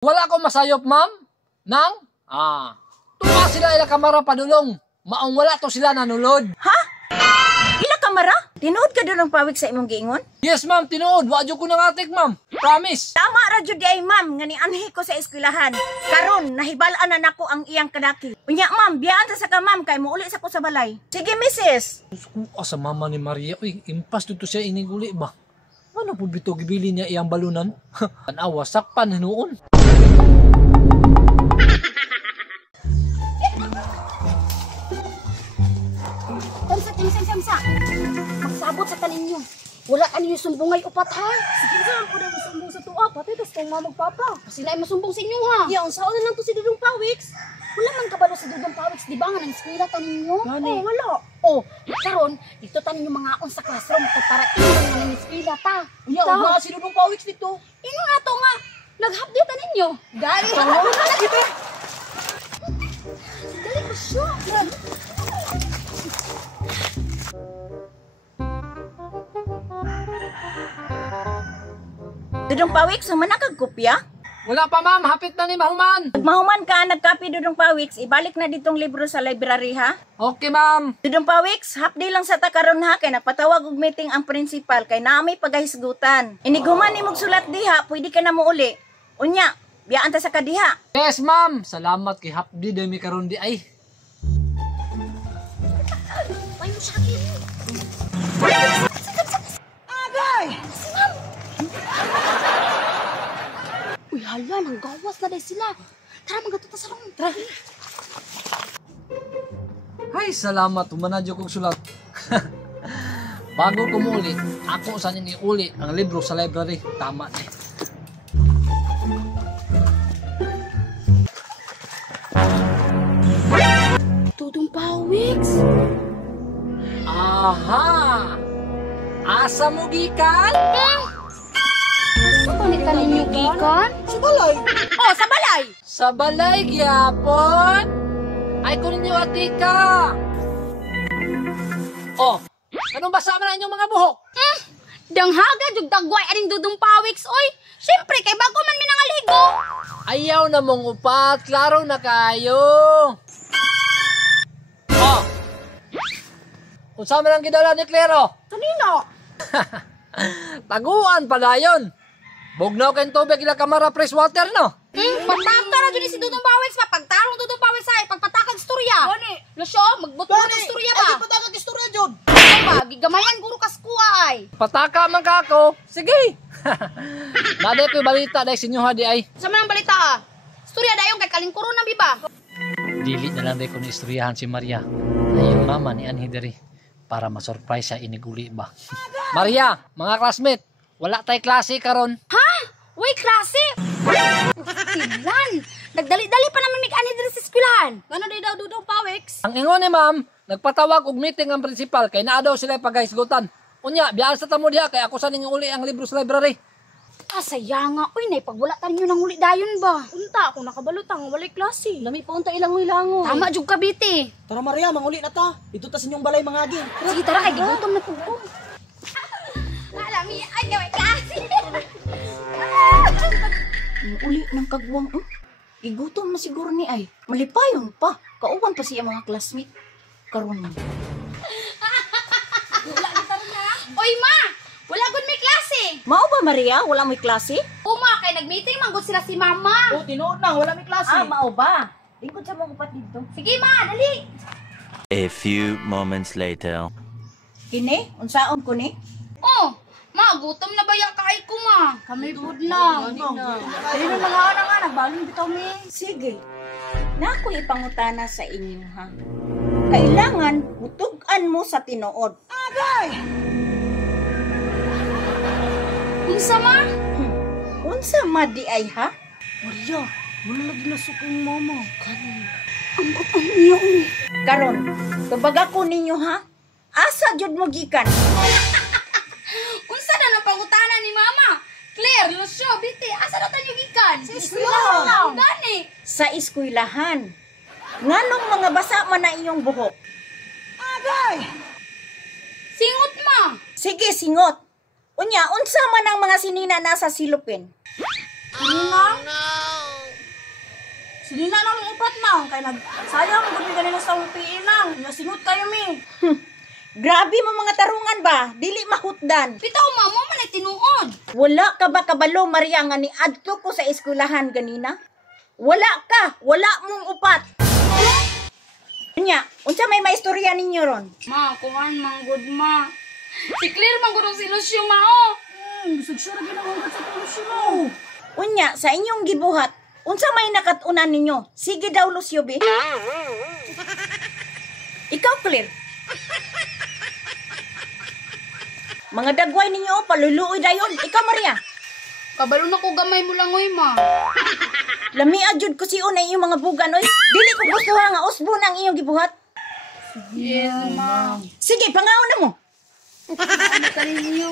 Wala ko masayop, ma'am. Nang? Tuwa sila ila kamara padulong. Maong wala to sila nanulod. Ha? Ila kamara? Tinuod ka doon ng pawik sa imong giingon? Yes, ma'am. Tinuod. Wadyo ko nangatik, ma'am. Promise. Tama ra jud ay ma'am nga ni anhi ko sa eskwelahan. Karon nahibal-an na nako ang iyang kadaki. Unya ma'am, biyaan ta sa ka ma'am kay muuli sa ko sa balay. Sige misis. Sa mama ni Maria. Uy, impas dito siya iniguli ba? Ano po bito gibili niya iyang balunan? Tanawa, sakpan hinuon. Samsa. Magsabot sa talinyo. Wala ano yung sumbungay upat ha. Sige saan po na masumbong sa tuwa. Pati tas kong mamagpapa. Kasi na ay masumbong sa inyo ha. Yan, saan na lang to si Dudong Pawiks? Wala man kabalo si Dudong Pawiks. Di ba nga nang eskwela taninyo? Gani. Wala. Karon, dito taninyo mga on sa classroom. Para inyo nga nang eskwela ta. Yan, wala si Dudong Pawiks dito. Ino nga to nga. Nag-update taninyo. Gani. Dali ko siya. Dudong pawik sumana kag kopya? Wala pa, ma'am. Hapit na ni Mahuman. Mahuman ka nagkapi Dudong Pawiks, ibalik na ditong libro sa library ha. Okay, ma'am. Dudong Pawiks, half day lang sa ta karon ha kay napatawag og meeting ang principal kay naami pagahisgutan. Iniguman nimog sulat diha, pwede ka na muuli. Unya, biyaan ta sa kadiha. Yes, ma'am. Salamat kay Hapdi dami karon di ay. Ay mo sa akin. Agay! Uy, hala, nang gawas na dahil sila. Tara, magatuta sa room. Tara. Ay, salamat. Humanadyo kong sulat. Bago ko muli, ako sa niyong iuli ang libro sa library. Tama eh. Dudong Pawiks. Aha! Asa mo gikan? Asa ba ni taninyo gikan? Sa balay! Oh, sa balay! Sa balay gyapon. Ay ko ninyo atika. Anong basa man inyong mga buhok? Danghaga jud dagway aning Dudong Pawiks oy. Syempre kay bago man minangaligo. Ayaw na mong upat, klaro na kayo. Unsa man ang gidala ni Clero? Kanino? Taguan pala yun. Bugnaw kayong tubig ila kamara fresh water, no? Pagtaka na jud si Dudong Pawiks pa pagtarong Dudong Pawiks ay pagpatakag istorya. Gani. Lusyo, magbuto ng istorya ba? Ay, di pa takag istorya, Jod! Ba, gigamayan guro kaskuha ay. Pataka man ka ako. Sige. Naday ko balita dahil sinyo ha di ay. Sa man ang balita ah. Istorya dayon kay kalingkuron na biba. Dili na lang day ko ni-istoryahan si Maria. Ay yung mama ni Annie diri. Para ma-surprise siya iniguli ba. Maria, mga classmate, wala tay klase karon. Ha? Uy, klase! Tilan! Nagdali-dali pa namin mig-ani din sa eskwelahan. Ano day daw Dudong Pawiks? Ang ingon ni ma'am, nagpatawag og meeting ang principal kay naa daw sila paghisgutan. Unya, biyaan sa tamo diha kay ako sa ning uli ang libro sa library. Saya nga. Uy, naipagwala tayo nyo ng uli dayon ba? Unta, kung nakabalutang, walay klase. Lami pa unta ilang ilango. Tama jug kabiti. Tara Maria, manguli na ta. Dito ta sa inyong balay mga agin. Sige, tara kay gigutom na pugong. Alami, ay gawin klase. Ang uli ng kagwang, igutom na siguro ni ay. Malipayon pa. Kauban pa siya mga classmate. Karon. Oy, ma! Wala gud may klase. Mao ba Maria? Wala mo'y klase? Uma, kay nag-meeting man gud sila si mama. Oh, tinuod na, wala may klase. Mao ba? Lingkod sa mga upat dito. Sige, ma, dali. A few moments later. Kini? Unsaon ko ni? Oh, ma, gutom na ba ya kay ko, ma? Kami food lang. Ayun na nga na nga, nagbalong bitaw mi. Sige. Na ako ipangutana sa inyo ha. Kailangan utugan mo sa tinuod. Agay! Unsa, ma? Unsa madi ay ha? Maria, wala lagi lasok ang mama. Ang gutong niyo ni. Karon, tubaga ko ninyo ha. Asa jud mo gikan? Unsa na nang pangutanan ni mama? Claire, Lucio, Biti, asa na tayo gikan? Sa eskwelahan. Gani. Sa eskwelahan. Nganong mga basa man na iyong buhok? Agay! Singot, ma. Sige, singot. Unya, unsa man ang mga sinina nasa silupin? Ano? Sinina na mong upat na. Kaya nagsayang mo kami ganina sa UPE lang. Nasingot kayo mi. Grabe mo mga tarungan ba? Dili mahutdan. Bitaw mamo man ay tinuod. Wala ka ba kabalo, Maria, nga ni adto ko sa eskwelahan ganina? Wala ka. Wala mong upat. Nya, unsa may maistorya ninyo ron? Ma, kuan mang good ma. Si Claire mang gudong silusyo mao. Sugsura ginawag sa polusyon mo. Unya, sa inyong gibuhat, unsa may nakatunan ninyo? Sige daw, Lucio, be. Ikaw, Claire. Mga dagway ninyo, paluluoy dayon. Ikaw, Maria. Kabalo na ko gamay mo lang oy ma. Lami adyod ko si unay iyong mga bugan, oy. Dili ko gusto nga usbo ng iyong gibuhat. Yes ma. Sige, pangaon na mo. Ano kaninyo?